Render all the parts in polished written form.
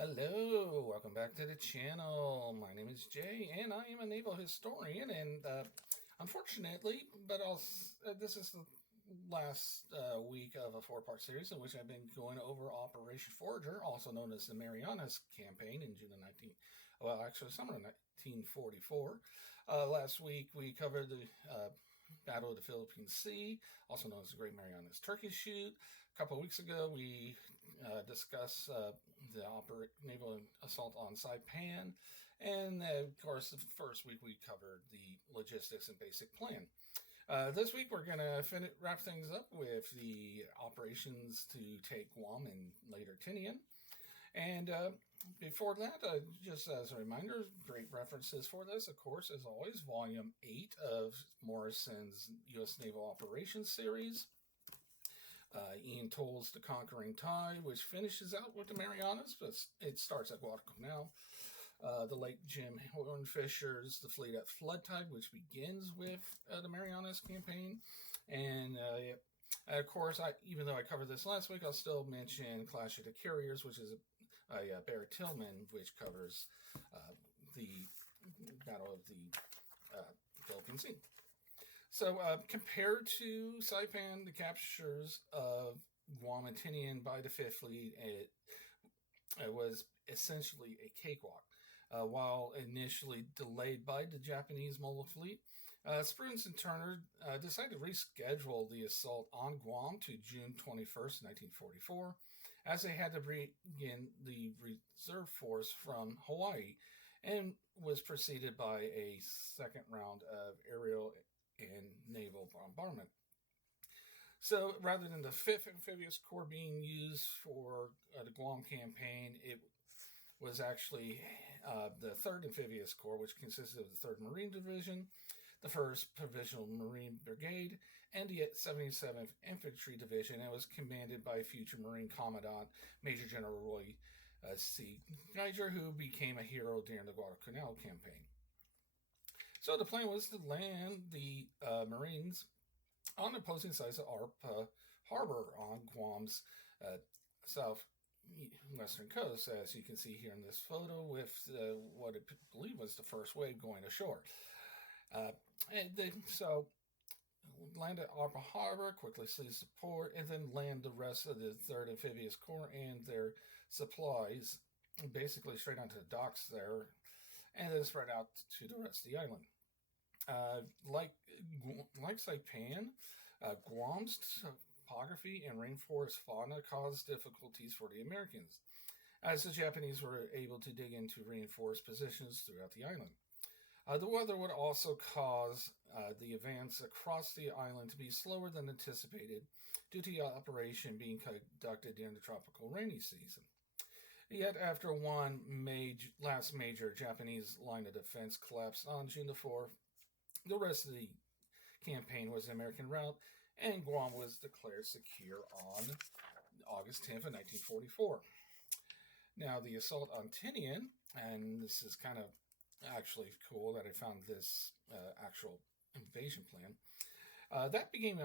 Hello, welcome back to the channel. My name is Jay, and I am a naval historian. And unfortunately, this is the last week of a four-part series in which I've been going over Operation Forager, also known as the Marianas Campaign in June of summer of 1944. Last week we covered the Battle of the Philippine Sea, also known as the Great Marianas Turkey Shoot. A couple of weeks ago, we discussed the naval assault on Saipan, and of course, the first week we covered the logistics and basic plan. This week, we're going to wrap things up with the operations to take Guam and later Tinian. And before that, just as a reminder, great references for this, of course, as always, Volume 8 of Morrison's U.S. Naval Operations series. Ian Toll's The Conquering Tide, which finishes out with the Marianas, but it starts at Guadalcanal. The late Jim Hornfisher's The Fleet at Flood Tide, which begins with the Marianas Campaign. And of course, even though I covered this last week, I'll still mention Clash of the Carriers, which is a Bear Tillman, which covers the Battle of the Philippine Sea. So, compared to Saipan, the captures of Guam and Tinian by the Fifth Fleet, it was essentially a cakewalk. While initially delayed by the Japanese mobile fleet, Spruance and Turner decided to reschedule the assault on Guam to June 21st, 1944, as they had to bring in the reserve force from Hawaii, and was preceded by a second round of aerial and naval bombardment. So rather than the 5th Amphibious Corps being used for the Guam campaign, it was actually the 3rd Amphibious Corps, which consisted of the 3rd Marine Division, the 1st Provisional Marine Brigade, and the 77th Infantry Division, and was commanded by future Marine Commandant Major General Roy C. Geiger, who became a hero during the Guadalcanal campaign. So the plan was to land the Marines on opposing sides of Arpa Harbor on Guam's southwestern coast, as you can see here in this photo, with what I believe was the first wave going ashore. So land at Arpa Harbor, quickly seize the port, and then land the rest of the 3rd Amphibious Corps and their supplies basically straight onto the docks there, and then spread out to the rest of the island. Like Saipan, Guam's topography and rainforest fauna caused difficulties for the Americans, as the Japanese were able to dig into reinforced positions throughout the island. The weather would also cause the advance across the island to be slower than anticipated due to the operation being conducted during the tropical rainy season. Yet, after one last major Japanese line of defense collapsed on June the 4th, the rest of the campaign was the American route, and Guam was declared secure on August 10th of 1944. Now, the assault on Tinian, and this is kind of actually cool that I found this actual invasion plan, that began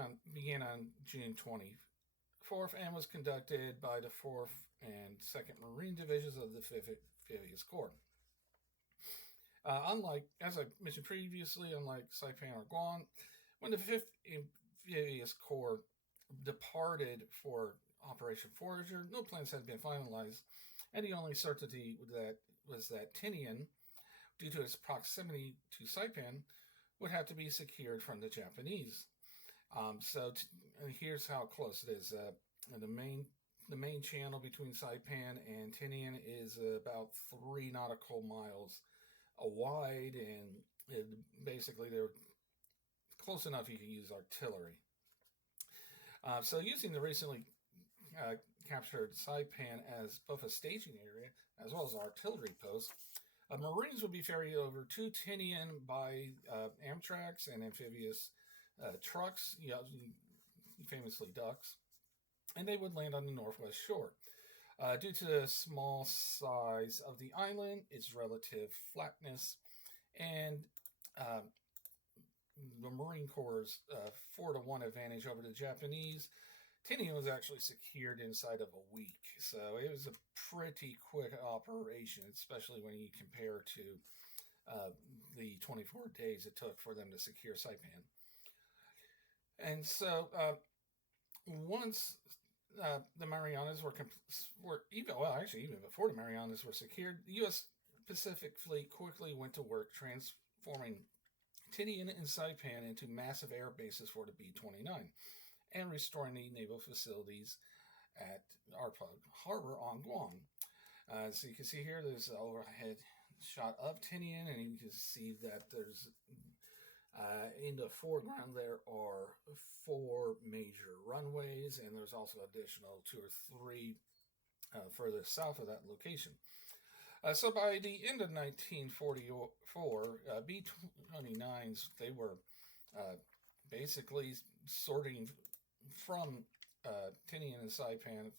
on June 24th and was conducted by the 4th and 2nd Marine Divisions of the 5th Amphibious Corps. As I mentioned previously, unlike Saipan or Guam, when the 5th Amphibious Corps departed for Operation Forager, no plans had been finalized, and the only certainty was that Tinian, due to its proximity to Saipan, would have to be secured from the Japanese. Here's how close it is. The main channel between Saipan and Tinian is about 3 nautical miles wide, and basically they're close enough you can use artillery. So using the recently captured Saipan as both a staging area as well as an artillery post, Marines would be ferried over to Tinian by Amtraks and amphibious trucks, famously ducks, and they would land on the northwest shore. Due to the small size of the island, its relative flatness, and the Marine Corps' 4-1 advantage over the Japanese, Tinian was actually secured inside of a week, so it was a pretty quick operation, especially when you compare to the 24 days it took for them to secure Saipan. And so once the Marianas even before the Marianas were secured, the U.S. Pacific Fleet quickly went to work transforming Tinian and Saipan into massive air bases for the B-29 and restoring the naval facilities at Arpa Harbor on Guam. So you can see here, there's an overhead shot of Tinian, and you can see that there's in the foreground there are 4 major runways, and there's also additional 2 or 3 further south of that location. So by the end of 1944, B-29s, they were basically sorting from Tinian and Saipan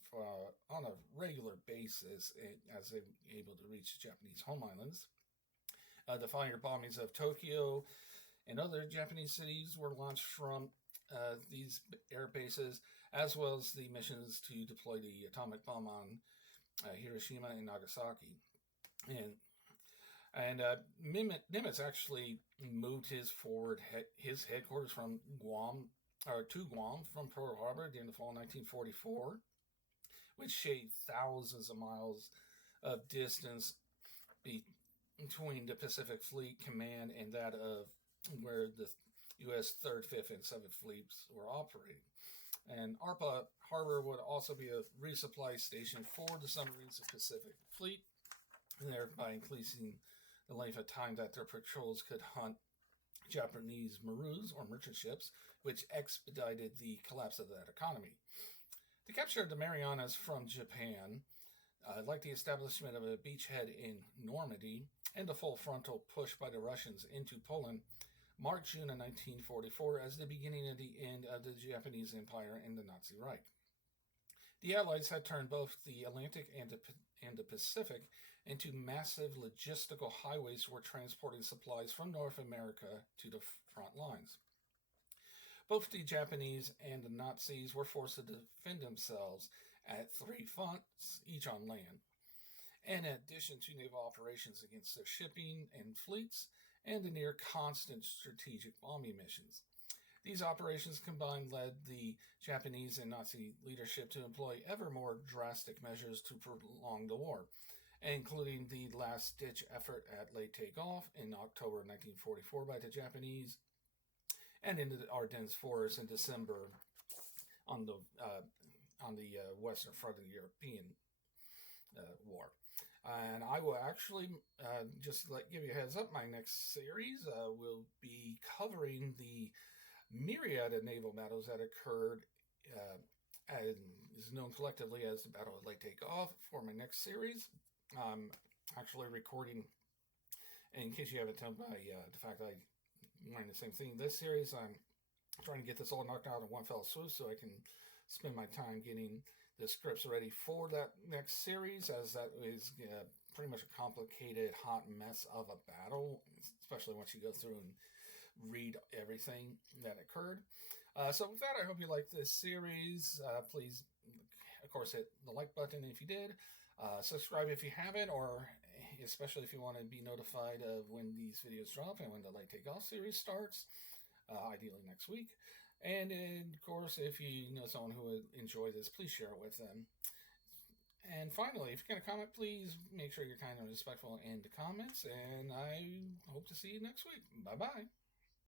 on a regular basis as they were able to reach Japanese home islands. The fire bombings of Tokyo and other Japanese cities were launched from these air bases, as well as the missions to deploy the atomic bomb on Hiroshima and Nagasaki. And Nimitz actually moved his headquarters from Guam to Guam from Pearl Harbor during the fall of 1944, which shaved thousands of miles of distance between the Pacific Fleet Command and that of where the U.S. 3rd, 5th, and 7th Fleets were operating. And Arpa Harbor would also be a resupply station for the submarines of the Pacific Fleet, thereby increasing the length of time that their patrols could hunt Japanese marus or merchant ships, which expedited the collapse of that economy. The capture of the Marianas from Japan, like the establishment of a beachhead in Normandy and the full frontal push by the Russians into Poland, marked June of 1944 as the beginning of the end of the Japanese Empire and the Nazi Reich. The Allies had turned both the Atlantic and the Pacific into massive logistical highways for transporting supplies from North America to the front lines. Both the Japanese and the Nazis were forced to defend themselves at 3 fronts, each on land, in addition to naval operations against their shipping and fleets and the near constant strategic bombing missions. These operations combined led the Japanese and Nazi leadership to employ ever more drastic measures to prolong the war, including the last-ditch effort at late takeoff in October 1944 by the Japanese, and into the Ardennes Forest in December on the western front of the European war. And I will actually just give you a heads up. My next series will be covering the myriad of naval battles that occurred and is known collectively as the Battle of Late Takeoff. For my next series, I'm actually recording, in case you haven't told by the fact that I'm wearing the same thing this series, I'm trying to get this all knocked out in one fell swoop so I can spend my time getting the scripts ready for that next series, as that is pretty much a complicated, hot mess of a battle, especially once you go through and read everything that occurred. So with that, I hope you liked this series. Please, of course, hit the like button if you did. Subscribe if you haven't, or especially if you want to be notified of when these videos drop and when the Late Takeoff series starts, ideally next week. And of course, if you know someone who would enjoy this, please share it with them. And finally, if you're going to comment, please make sure you're kind and respectful in the comments. And I hope to see you next week. Bye-bye.